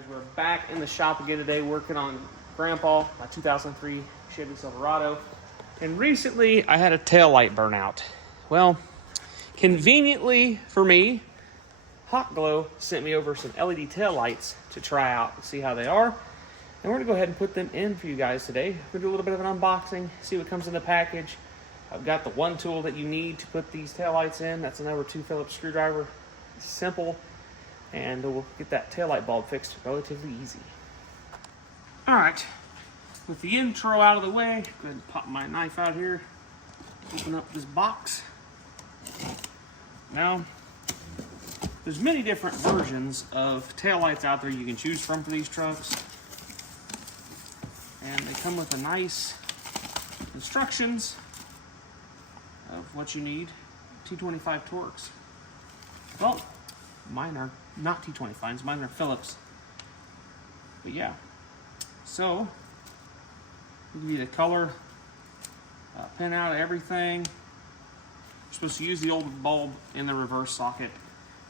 Guys, we're back in the shop again today working on Grandpa, my 2003 Chevy Silverado. And recently I had a taillight burnout. Well, conveniently for me, Hawkglow sent me over some LED taillights to try out and see how they are. And we're gonna go ahead and put them in for you guys today. We're gonna do a little bit of an unboxing, see what comes in the package. I've got the one tool that you need to put these taillights in. That's a number 2 Phillips screwdriver. It's simple. And we'll get that taillight bulb fixed relatively easy. All right, with the intro out of the way, go ahead and pop my knife out here, open up this box. Now, there's many different versions of taillights out there you can choose from for these trucks. And they come with a nice instructions of what you need. T25 Torx. Well, mine are not T25s, mine are Phillips. But yeah, so you need a color, pin out everything. You're supposed to use the old bulb in the reverse socket.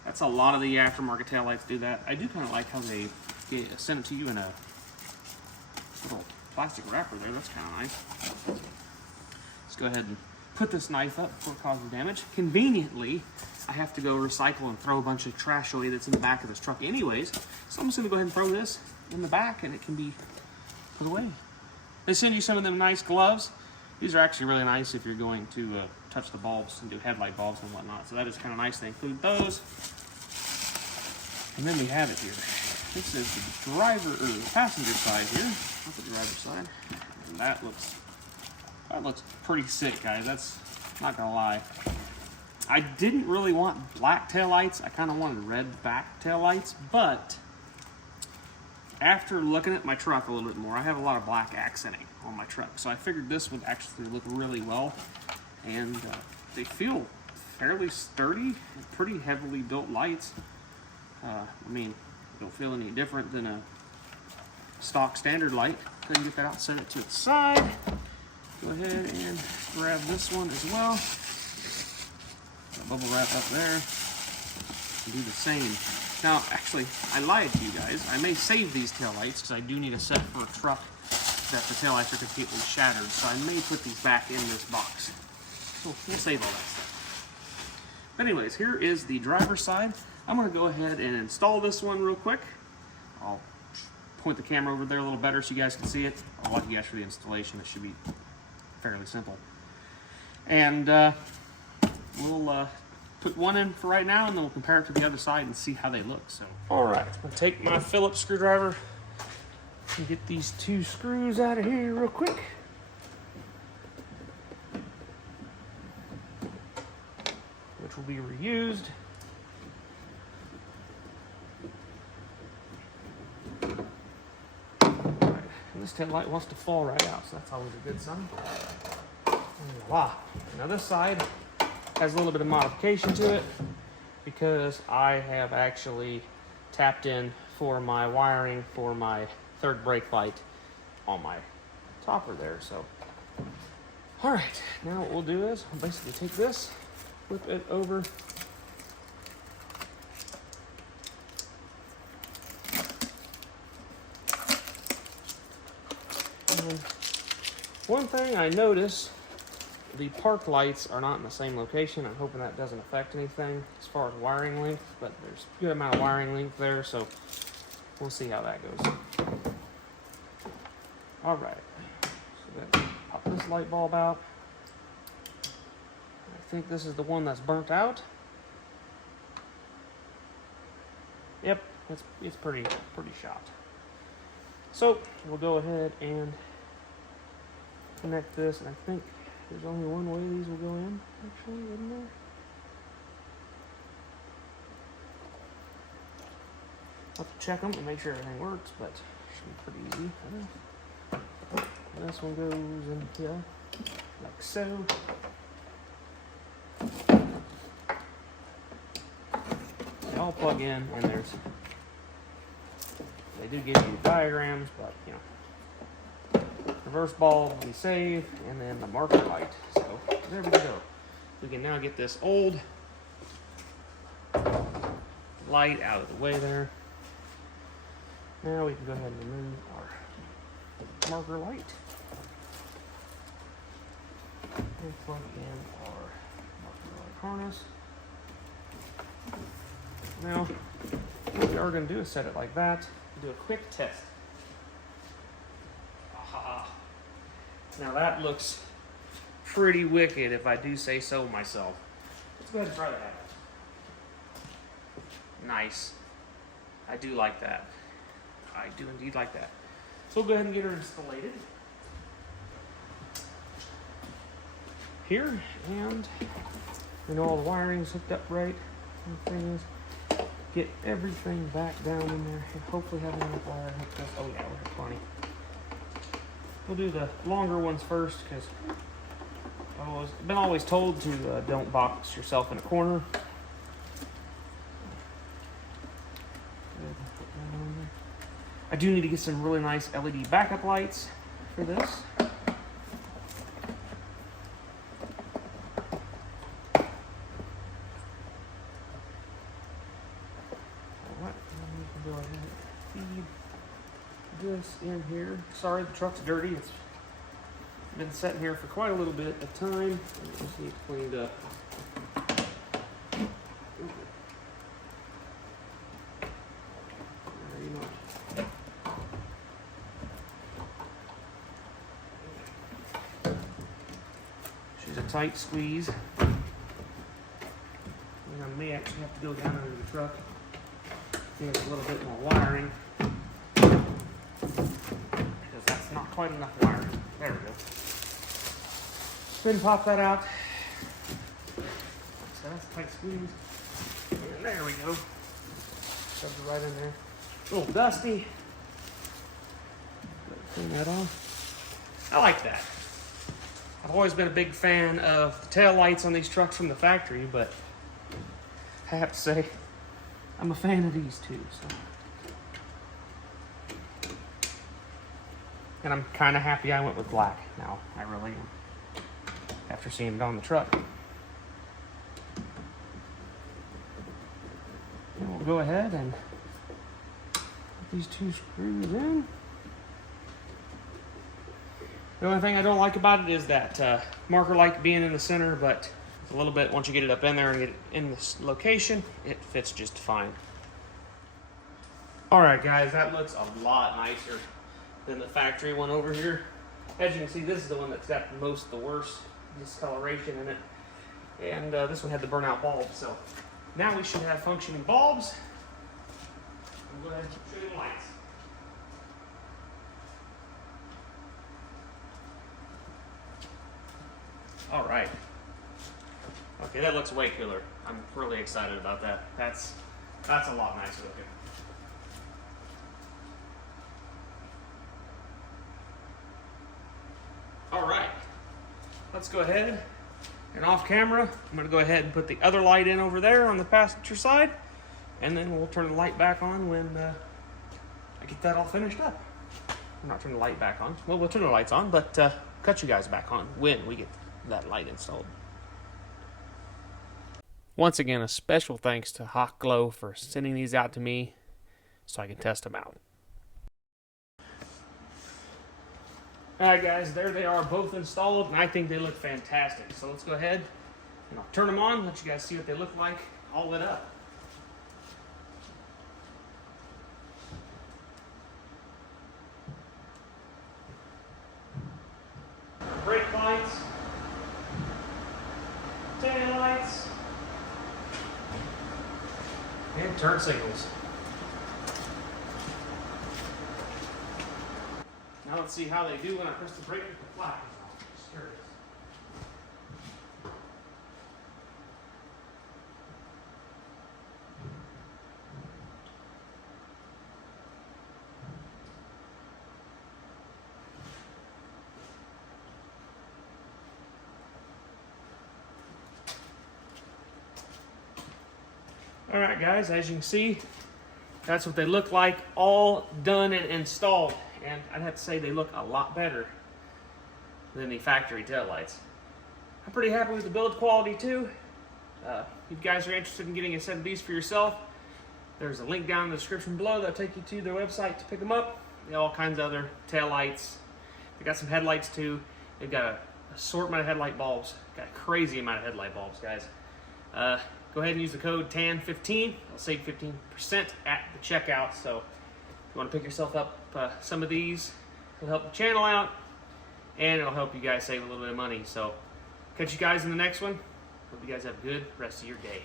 That's a lot of the aftermarket taillights do that. I do kind of like how they send it to you in a little plastic wrapper there. That's kind of nice. Let's go ahead and put this knife up before causing damage. Conveniently, I have to go recycle and throw a bunch of trash away that's in the back of this truck anyways. So I'm just gonna go ahead and throw this in the back and it can be put away. They send you some of them nice gloves. These are actually really nice if you're going to touch the bulbs and do headlight bulbs and whatnot. So that is kind of nice. They include those. And then we have it here. This is the driver, or the passenger side here, not the driver's side. And that looks pretty sick, guys. That's not gonna lie. I didn't really want black taillights. I kind of wanted red back taillights, but after looking at my truck a little bit more, I have a lot of black accenting on my truck. So I figured this would actually look really well. And they feel fairly sturdy and pretty heavily built lights. I mean, they don't feel any different than a stock standard light. Go ahead and get that out, set it to the side. Go ahead and grab this one as well. Bubble wrap up there. And do the same. Now, actually, I lied to you guys. I may save these taillights because I do need a set for a truck that the taillights are completely shattered. So I may put these back in this box. So we'll save all that stuff. But anyways, here is the driver's side. I'm going to go ahead and install this one real quick. I'll point the camera over there a little better so you guys can see it. I'll walk you guys through the installation. It should be fairly simple. And we'll put one in for right now, and then we'll compare it to the other side and see how they look. So, all right, I'm gonna take my Phillips screwdriver and get these 2 screws out of here real quick. Which will be reused. All right, and this taillight wants to fall right out, so that's always a good sign. Voila. Now this side has a little bit of modification to it because I have actually tapped in for my wiring for my third brake light on my topper there. So, all right, now what we'll do is we'll basically take this, flip it over. And one thing I noticed, the park lights are not in the same location. I'm hoping that doesn't affect anything as far as wiring length, but there's a good amount of wiring length there, so we'll see how that goes. All right, so then pop this light bulb out. I think this is the one that's burnt out. Yep, it's pretty shot. So we'll go ahead and connect this, and I think there's only one way these will go in, actually, isn't there? I'll have to check them and make sure everything works, but it should be pretty easy. And this one goes in here, like so. They all plug in, and they do give you diagrams, but you know. Reverse bulb, we save, and then the marker light. So there we go. We can now get this old light out of the way there. Now we can go ahead and remove our marker light and plug in our marker light harness. Now, what we are going to do is set it like that. Do a quick test. Aha. Now that looks pretty wicked, if I do say so myself. Let's go ahead and try that out. Nice. I do like that. I do indeed like that. So we'll go ahead and get her installed here, and we know all the wiring's hooked up right. The thing is, get everything back down in there and hopefully have enough wire hooked up. Oh yeah, we have plenty. We'll do the longer ones first because I've been always told to don't box yourself in a corner. I do need to get some really nice LED backup lights for this. Go ahead and feed this in here. Sorry, the truck's dirty. It's been sitting here for quite a little bit of time. It just needs cleaned up. Very much. She's a tight squeeze. And I may actually have to go down under the truck. Need a little bit more wiring because that's not quite enough wiring. There we go. Then pop that out. So that's a tight squeeze. And there we go. Shoved it right in there. A little dusty. Clean that off. I like that. I've always been a big fan of the tail lights on these trucks from the factory, but I have to say, I'm a fan of these too, so. And I'm kind of happy I went with black now. I really am. After seeing it on the truck. And we'll go ahead and put these two screws in. The only thing I don't like about it is that marker light being in the center, but a little bit, once you get it up in there and get it in this location, it fits just fine. All right, guys, that looks a lot nicer than the factory one over here. As you can see, this is the one that's got most the worst discoloration in it. And this one had the burnout bulb. So now we should have functioning bulbs. We'll go ahead and show you the lights. All right. Okay, that looks way cooler. I'm really excited about that. That's a lot nicer looking. All right, let's go ahead and off camera, I'm gonna go ahead and put the other light in over there on the passenger side, and then we'll turn the light back on when I get that all finished up. I'm not turning the light back on. Well, we'll turn the lights on, but cut you guys back on when we get that light installed. Once again, a special thanks to Hawkglow for sending these out to me so I can test them out. Alright guys, there they are, both installed, and I think they look fantastic. So let's go ahead and I'll turn them on, let you guys see what they look like all lit up. Brake lights, tail lights, and turn signals. Now let's see how they do when I press the brake with the flash on. Just curious. All right, guys, as you can see, that's what they look like, all done and installed. And I'd have to say they look a lot better than the factory taillights. I'm pretty happy with the build quality too. If you guys are interested in getting a set of these for yourself, There's a link down in the description below that'll take you to their website to pick them up. They have all kinds of other tail lights. They got some headlights too. They've got an assortment of headlight bulbs. Got a crazy amount of headlight bulbs, guys. Go ahead and use the code TAN15. It'll save 15% at the checkout. So if you want to pick yourself up some of these, it'll help the channel out, and it'll help you guys save a little bit of money. So catch you guys in the next one. Hope you guys have a good rest of your day.